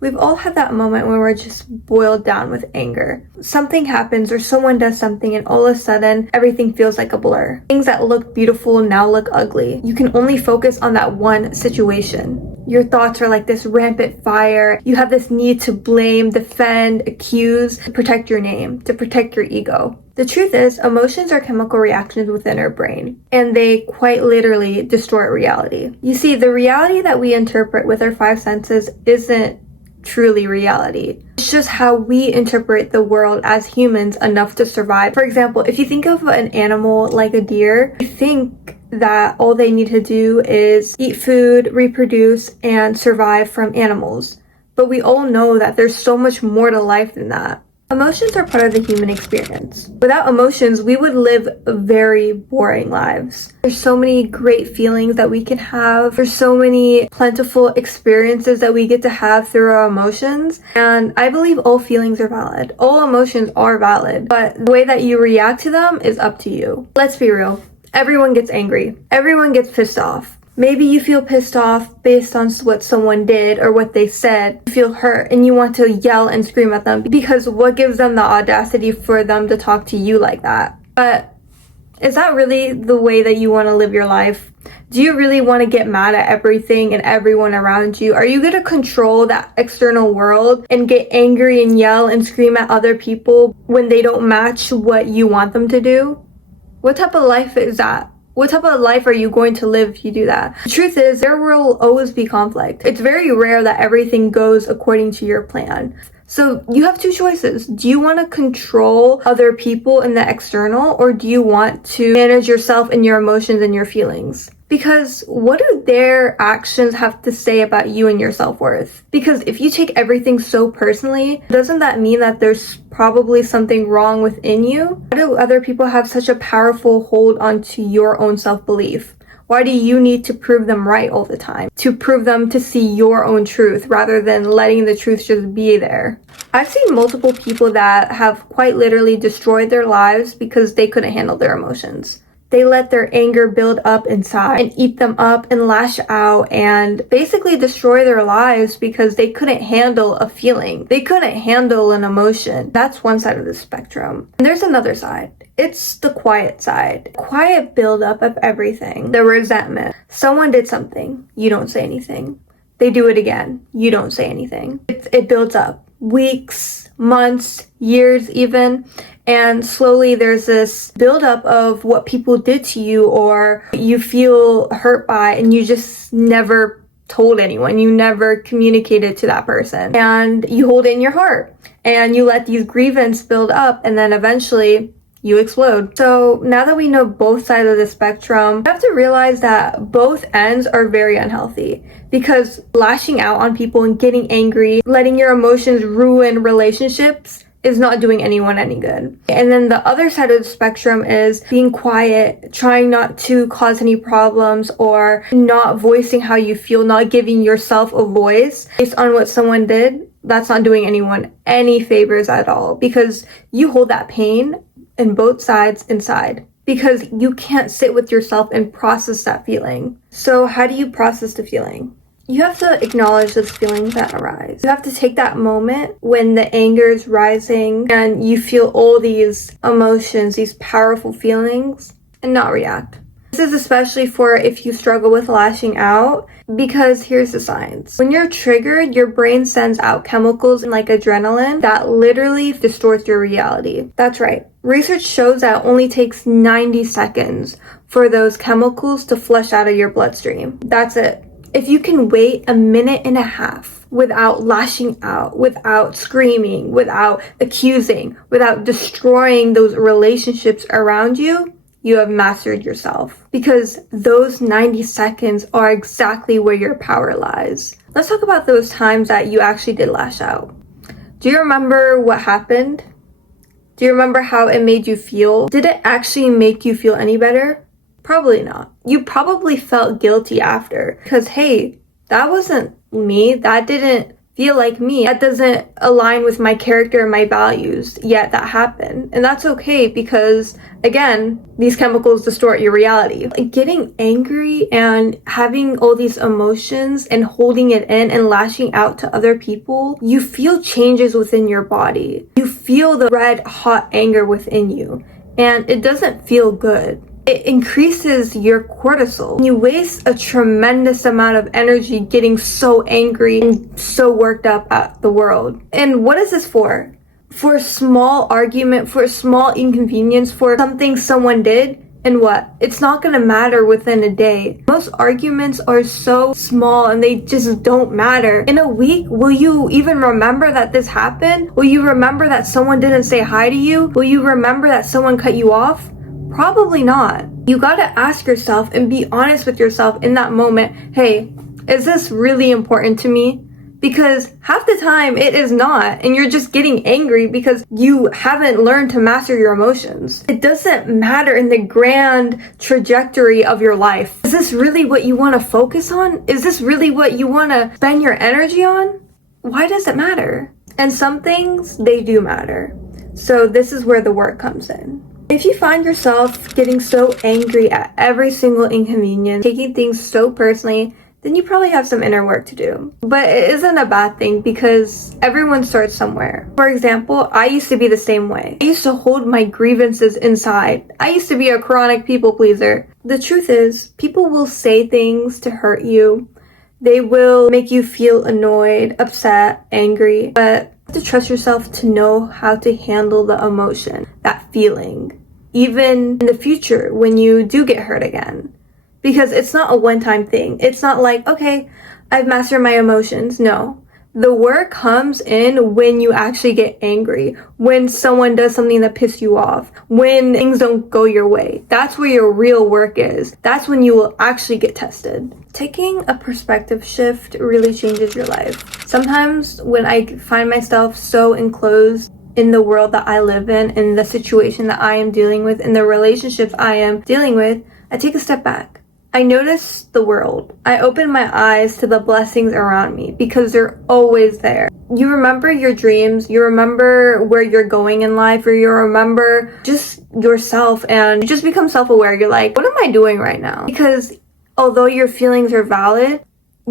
We've all had that moment when we're just boiled down with anger. Something happens or someone does something and all of a sudden everything feels like a blur. Things that look beautiful now look ugly. You can only focus on that one situation. Your thoughts are like this rampant fire. You have this need to blame, defend, accuse, to protect your name, to protect your ego. The truth is, emotions are chemical reactions within our brain, and they quite literally distort reality. You see, the reality that we interpret with our five senses isn't truly reality. It's just how we interpret the world as humans enough to survive. For example, if you think of an animal like a deer, you think that all they need to do is eat food, reproduce, and survive from animals. But we all know that there's so much more to life than that. Emotions are part of the human experience. Without emotions, we would live very boring lives. There's so many great feelings that we can have. There's so many plentiful experiences that we get to have through our emotions. And I believe all feelings are valid. All emotions are valid. But the way that you react to them is up to you. Let's be real. Everyone gets angry. Everyone gets pissed off. Maybe you feel pissed off based on what someone did or what they said. You feel hurt and you want to yell and scream at them because what gives them the audacity for them to talk to you like that? But is that really the way that you want to live your life? Do you really want to get mad at everything and everyone around you? Are you going to control that external world and get angry and yell and scream at other people when they don't match what you want them to do? What type of life is that? What type of life are you going to live if you do that? The truth is, there will always be conflict. It's very rare that everything goes according to your plan. So you have two choices. Do you want to control other people in the external, or do you want to manage yourself and your emotions and your feelings? Because what do their actions have to say about you and your self-worth? Because if you take everything so personally, doesn't that mean that there's probably something wrong within you? Why do other people have such a powerful hold onto your own self-belief? Why do you need to prove them right all the time? To prove them to see your own truth rather than letting the truth just be there. I've seen multiple people that have quite literally destroyed their lives because they couldn't handle their emotions. They let their anger build up inside and eat them up and lash out and basically destroy their lives because they couldn't handle a feeling. They couldn't handle an emotion. That's one side of the spectrum. And there's another side. It's the quiet side. Quiet buildup of everything. The resentment. Someone did something. You don't say anything. They do it again. You don't say anything. It builds up. Weeks, months, years even. And slowly there's this buildup of what people did to you or you feel hurt by, and you just never told anyone. You never communicated to that person. And you hold it in your heart and you let these grievances build up, and then eventually you explode. So now that we know both sides of the spectrum, we have to realize that both ends are very unhealthy, because lashing out on people and getting angry, letting your emotions ruin relationships is not doing anyone any good. And then the other side of the spectrum is being quiet, trying not to cause any problems, or not voicing how you feel, not giving yourself a voice based on what someone did. That's not doing anyone any favors at all, because you hold that pain in both sides inside, because you can't sit with yourself and process that feeling. So how do you process the feeling? You have to acknowledge those feelings that arise. You have to take that moment when the anger is rising and you feel all these emotions, these powerful feelings, and not react. This is especially for if you struggle with lashing out, because here's the science. When you're triggered, your brain sends out chemicals like adrenaline that literally distorts your reality. That's right. Research shows that it only takes 90 seconds for those chemicals to flush out of your bloodstream. That's it. If you can wait a minute and a half without lashing out, without screaming, without accusing, without destroying those relationships around you, you have mastered yourself. Because those 90 seconds are exactly where your power lies. Let's talk about those times that you actually did lash out. Do you remember what happened? Do you remember how it made you feel? Did it actually make you feel any better? Probably not. You probably felt guilty after, because hey, that wasn't me. That didn't feel like me. That doesn't align with my character and my values, yet that happened. And that's okay because, again, these chemicals distort your reality. Like getting angry and having all these emotions and holding it in and lashing out to other people, you feel changes within your body. You feel the red hot anger within you, and it doesn't feel good. It increases your cortisol. You waste a tremendous amount of energy getting so angry and so worked up at the world. And what is this for? For a small argument, for a small inconvenience, for something someone did? And what? It's not gonna matter within a day. Most arguments are so small and they just don't matter. In a week, will you even remember that this happened? Will you remember that someone didn't say hi to you? Will you remember that someone cut you off? Probably not. You gotta ask yourself and be honest with yourself in that moment. Hey, is this really important to me? Because half the time it is not, and you're just getting angry because you haven't learned to master your emotions. It doesn't matter in the grand trajectory of your life. Is this really what you want to focus on? Is this really what you want to spend your energy on? Why does it matter? And some things, they do matter. So this is where the work comes in. If you find yourself getting so angry at every single inconvenience, taking things so personally, then you probably have some inner work to do. But it isn't a bad thing because everyone starts somewhere. For example, I used to be the same way. I used to hold my grievances inside. I used to be a chronic people pleaser. The truth is, people will say things to hurt you. They will make you feel annoyed, upset, angry, but you have to trust yourself to know how to handle the emotion, that feeling, even in the future when you do get hurt again. Because it's not a one-time thing. It's not like, okay, I've mastered my emotions. No. The work comes in when you actually get angry, when someone does something that pisses you off, when things don't go your way. That's where your real work is. That's when you will actually get tested. Taking a perspective shift really changes your life. Sometimes when I find myself so enclosed in the world that I live in the situation that I am dealing with, in the relationships I am dealing with, I take a step back. I notice the world. I open my eyes to the blessings around me because they're always there. You remember your dreams, you remember where you're going in life, or you remember just yourself, and you just become self-aware. You're like, what am I doing right now? Because although your feelings are valid,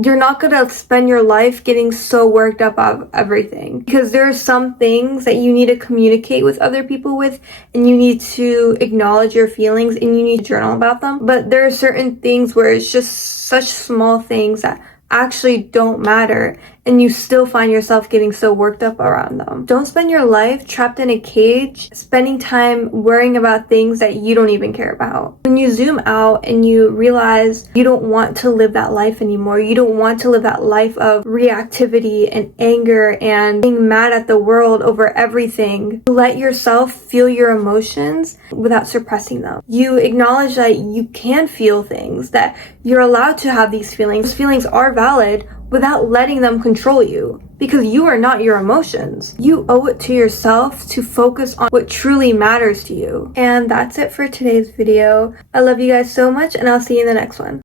you're not gonna spend your life getting so worked up about everything, because there are some things that you need to communicate with other people with, and you need to acknowledge your feelings, and you need to journal about them. But there are certain things where it's just such small things that actually don't matter, and you still find yourself getting so worked up around them. Don't spend your life trapped in a cage, spending time worrying about things that you don't even care about. When you zoom out and you realize you don't want to live that life anymore, you don't want to live that life of reactivity and anger and being mad at the world over everything, you let yourself feel your emotions without suppressing them. You acknowledge that you can feel things, that you're allowed to have these feelings. Those feelings are valid, without letting them control you, because you are not your emotions. You owe it to yourself to focus on what truly matters to you. And that's it for today's video. I love you guys so much, and I'll see you in the next one.